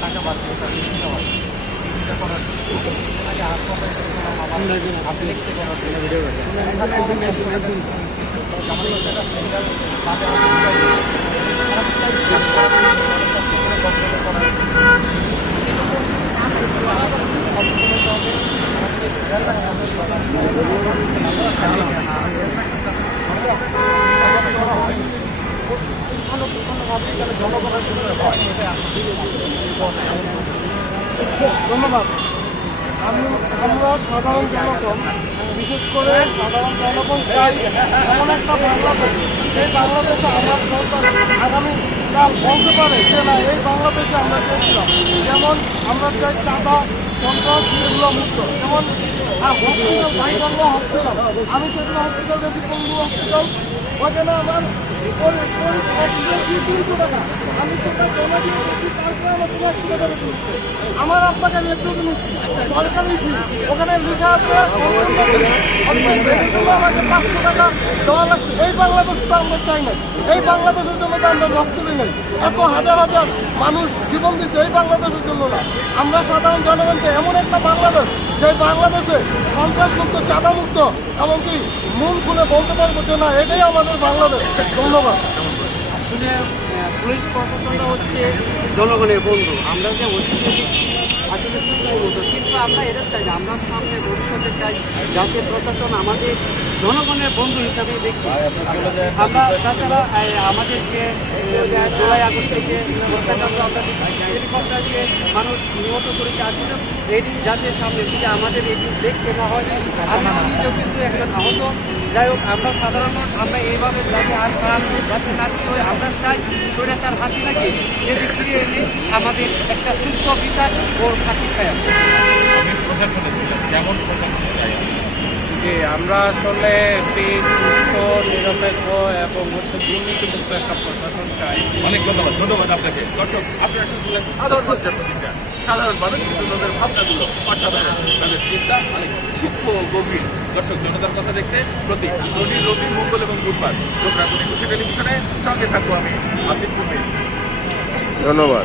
টাকা বাদ দিয়ে তার চিন্তা হয় চিন্তা করার আগে হাসপাতালে জন্য ভিডিও জনগণের জন্য ধন্যবাদ। আমি আমরা সাধারণ জনগণ, বিশেষ করে সাধারণ জনগণ চাই এমন একটা বাংলাদেশ। সেই বাংলাদেশে আমার সরকার আগামী কাল বলতে পারে যে না, এই বাংলাদেশে আমরা চেয়েছিলাম যেমন আমরা চাই চাঁদা, সন্ত্রাস এগুলো মুক্ত। যেমন হসপিটাল আমি সেগুলো হসপিটাল গেছি পঙ্গু হসপিটাল ওখানে আমার? তিনশো টাকা। আমার দু টাকা আমার আপনাকে সরকারি ওখানে লেখা আছে দেওয়া লাগছে এই বাংলাদেশ আমরা চাই না এই বাংলাদেশের জন্য আমরা রক্ত দিই নাই। এত হাজার হাজার মানুষ জীবন দিচ্ছে এই বাংলাদেশের জন্য না। আমরা সাধারণ জনগণকে এমন একটা বাংলাদেশ, যে বাংলাদেশে সন্ত্রাস মুক্ত চাঁদা মুক্ত এমনকি মন খুলে বলতে পারব যে না, এটাই আমাদের বাংলাদেশ। ধন্যবাদ। আসলে পুলিশ প্রশাসনটা হচ্ছে জনগণের বন্ধু। আমরা যে সেটাই কিন্তু আমরা এটা চাই, আমরা সামনে ভবিষ্যতে চাই যাতে প্রশাসন আমাদের জনগণের বন্ধু হিসাবে দেখি আমরা তাছাড়া আমাদেরকে জুলাই আগস্ট থেকে আমরা হেলিকপ্টার দিয়ে মানুষ নিহত করেছে। আসলে এটি যাতে সামনে দিকে আমাদের এটি দেখতে না হয় আমি নিজেও কিন্তু একজন আহত যাই হোক, আমরা সাধারণত আমরা এইভাবে যাতে আর খারাপ যাতে না দিতে হয়, আমরা চাই স্বৈরাচার হাসিনাকে দেশে ফিরিয়ে এনে আমাদের একটা সুস্থ বিচার ওর ফাঁসি চাই প্রশাসনে ছিলাম যেমন প্রশাসনে চাই যে আমরা আসলে একটি সুস্থ নিরপেক্ষ এবং হচ্ছে দুর্নীতিমুক্ত একটা প্রশাসন চাই। অনেক ধন্যবাদ ধন্যবাদ আপনাকে। দর্শক আপনারা শুনছিলেন সাধারণ মানুষের প্রতিক্রিয়া। সাধারণ মানুষ কিন্তু তাদের ভাবনাগুলো অসাধারণ। তাদের চিন্তা অনেক সূক্ষ্ম ও গভীর। দর্শক জনতার কথা দেখতে প্রতি শনি রবি মঙ্গল এবং বুধবার। রাখুন একুশে টেলিভিশনে সঙ্গে থাকব আমি আসিফ সুমির। ধন্যবাদ।